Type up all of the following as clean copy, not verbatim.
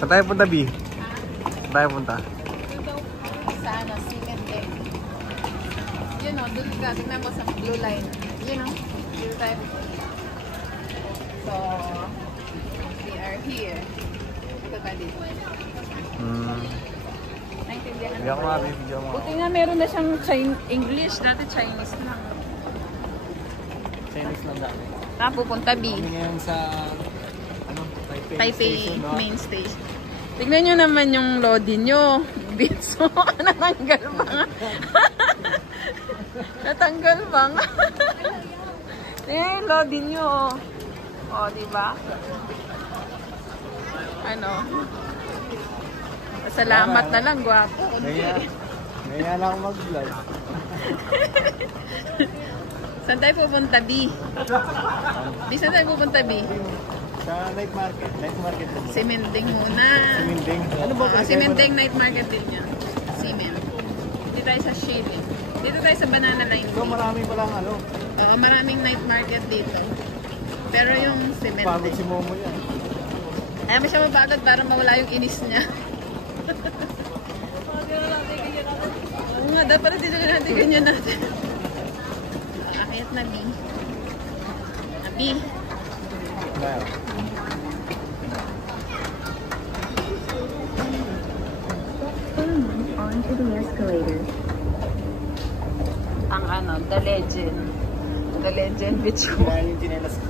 Saan tayo punta, B? Saan tayo punta? Sa ano, Cement. Yun o, doon ka. Tignan mo sa blue line. Yun o, dito tayo. So, we are here. Ito tayo dito. Naintindihan Hindi ako mabibigyan mo. Buti nga meron na siyang English. Dati Chinese lang. Chinese lang dami. Pupunta B. Kami ngayon sa ano, Taipei station, no? Main station. Tignan nyo naman yung lodi nyo. Bitso, natanggal ba nga? Natanggal ba nga? Lodi nyo. O, diba? Ano? Salamat na lang, gwapo. Ngayon lang mag-vlog. Saan tayo pupunta, B? B, saan tayo pupunta, B? Sa night market. Night market. Simending muna. Simending. Ano ba? Simending night market din yan. Cement. Dito tayo sa Shady. Dito tayo sa Banana Line. So marami palang ano? Oo, maraming night market dito. Pero yung cement. Pagod si Momo yan. Ayaw mo siya mapagod para mawala yung inis niya. Oo nga, dapat dito na natin ganyan natin. Akit na, B. B. Well. Onto the escalator. Ang ano, The Legend. The Legend Beach. Kaya yung chinelas.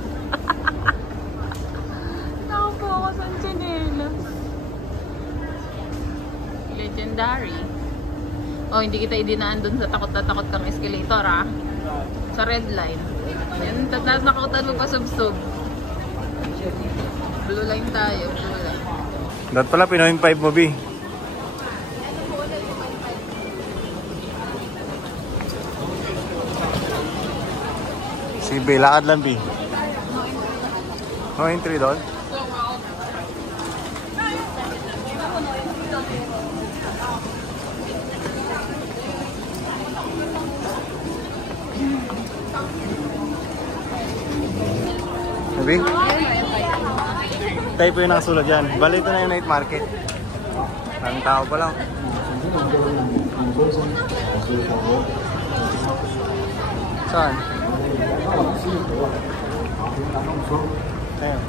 Nakapo ako sa chinelas. Legendary. Oh, hindi kita idinaan dun sa takot na takot kang escalator, ah. Sa red line. Yan, nakakutan mo pa subsub. Blue line tayo, blue line. Dapat pala Pinoy 5 mo, B. Sige, B, lakad lang, B. No entry doon? Sabi? Tayo po yung nakasulat dyan. Bali, ito na yung night market. Maraming tao pa lang. Saan? Ayun.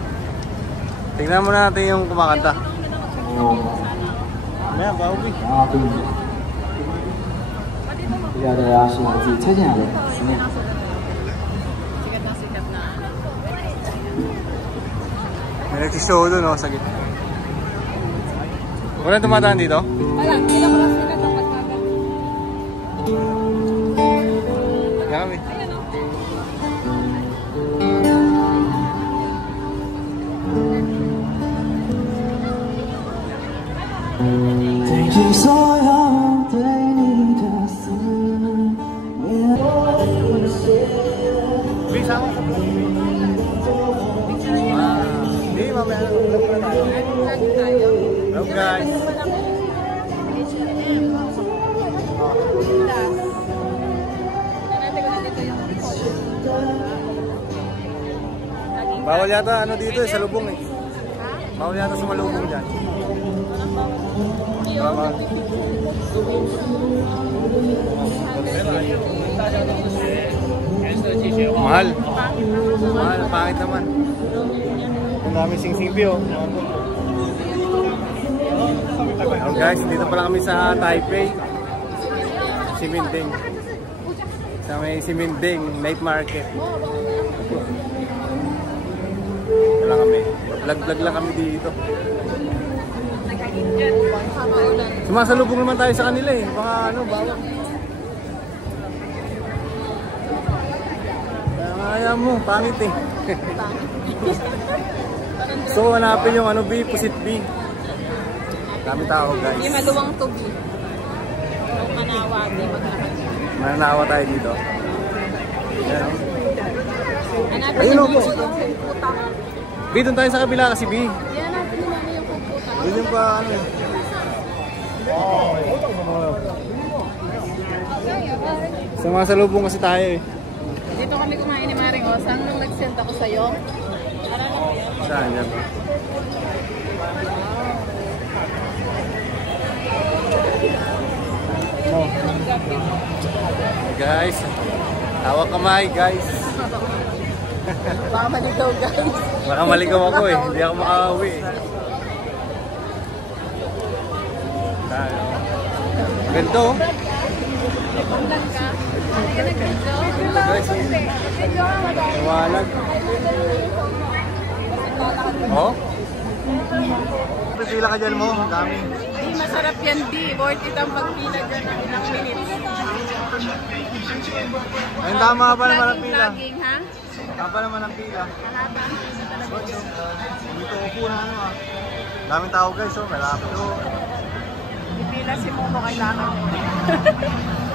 Tignan muna natin yung kumakanta. Ayan, Baubi. 大家是来自蔡健雅的思念。 Sikat na sikat na. May nag-show doon, no, sa gitna. Wala tumataan dito? Wala, hindi lang lang sikat ang pagkagal. Kami. Ayan o. Bisa ako. Hindi, mamaya. Hello guys. Bawal yata ano dito sa lubong eh. Bawal yata sa malubong dyan. Bawal. Mahal. Mahal, pangit naman. Ang dami sing-sing-pio. Oh guys, dito pala kami sa Taipei. Simending. Sa may Simending Night Market. Ito lang kami. Vlog-vlog lang kami dito. Sumasalubong naman tayo sa kanila eh. Baka ano, bawal. Kaya mo, pangit eh. So, hanapin yung ano B, pusit B. Dami tao guys. Hindi maluwang tubi. Manawa, di maglakad. Mananawa tayo dito. Ayan. Hanapin Ayun yung o po. putang. B, doon tayo sa kabila kasi B. Yan natin yung putang. Doon yung pa ano eh. Sumasalubong kasi tayo eh. Dito kami kumain ni Maring o. Saan nang nag-send ako sa'yo? Saan yan? Guys, hawak kamay guys. Baka maligaw guys. Baka maligaw ako eh, hindi ako makauwi eh. Ganito. Ipundan ka. Hindi ka nag-video. Guys, iwalag. Oh? Pipila ka dyan mo, ang dami. Di, masarap yan di. Worth it ang magpila dyan ng ilang minutes. Ayun, tama pa naman ang pila. Vlogging, ha? Tama naman ang pila. Mahaba. Dito upo na ano ah. Daming tao guys, oh, malapit oh. Pipila si Momo, kailangan mo.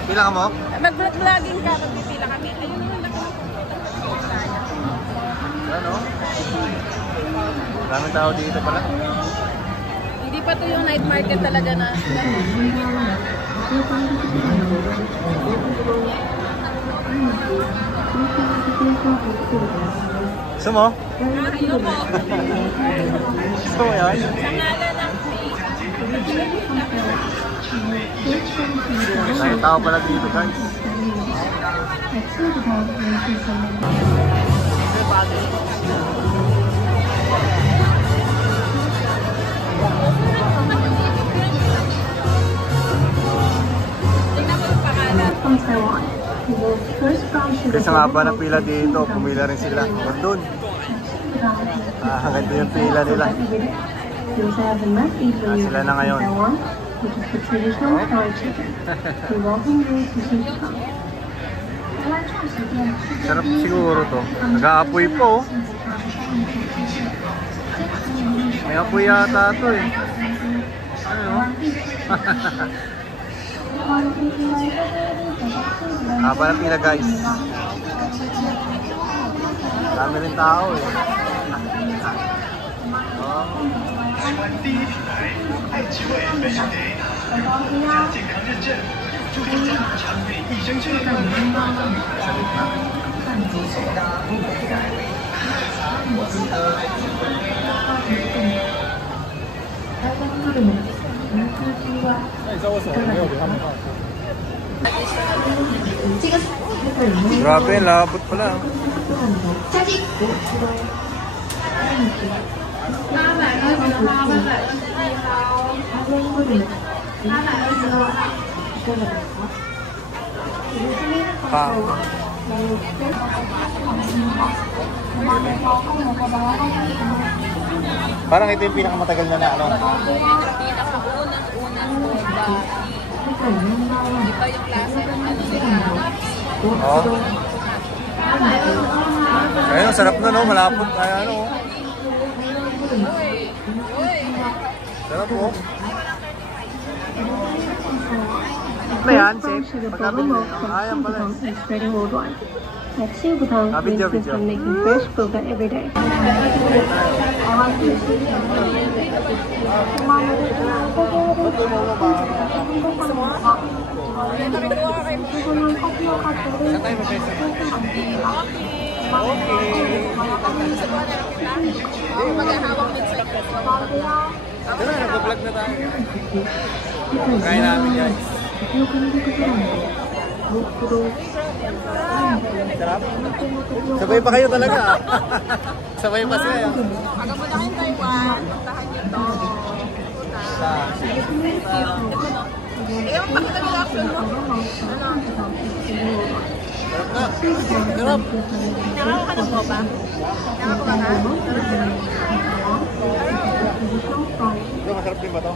Pila ka mo? Mag-vlogging ka, magpipila kami. Ayun naman na Ano? Daming tao dito pala. Hindi pa to yung night market talaga na. Gusto mo? Ano po? Gusto mo yan? Sa ngalan ng Daming tao pala dito guys. Kasi nga ba ng pila dito, pumila rin sila. Doon. Ganda yung pila nila. Sila na ngayon. Sarap siguro to. Nag-aapoy po. May apoy yata to eh. Ano? Haba ng pila guys. Dami rin tao eh. Grabe, labot pala. Parang ito yung pinakamatagal na ano? Pinakaunang-unang bomba. Hindi pa yung klase ng ano nila. Oo. Ayun, sarap na no, malapot. Ay ano. Sarap po. Ano yan, Chef? Pagkabili nyo. Ayan pala. Video, video. Making fresh boba every day. Saan tayo mag-besa? Maghahawak din sa Diba, nag-vlog na tayo. Kain namin guys. Sarap. Sabay pa kayo talaga. Sabay pa siya. Pag mo lang yung Taiwan, puntahan nyo to. Yung pakita nila action mo. Sarap na. Sarap. Nakakawa ka ng boba? Nakakawa ka? Ito, masarap din ba ito?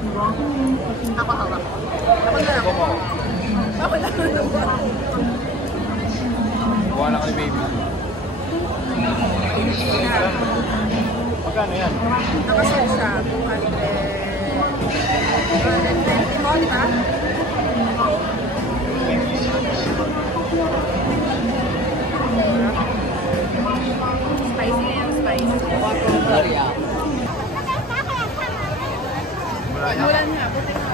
Ako hawak. Ako na lang. Ako na lang. Buha lang kay baby. Magkano yan? Nakasal siya. 220 mo, di ba? Spicy na yung spicy. Mulan nga. Buti nga.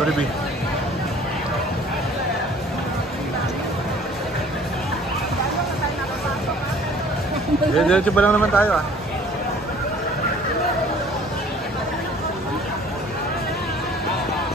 Sorry, B. Diretso pa lang naman tayo ah.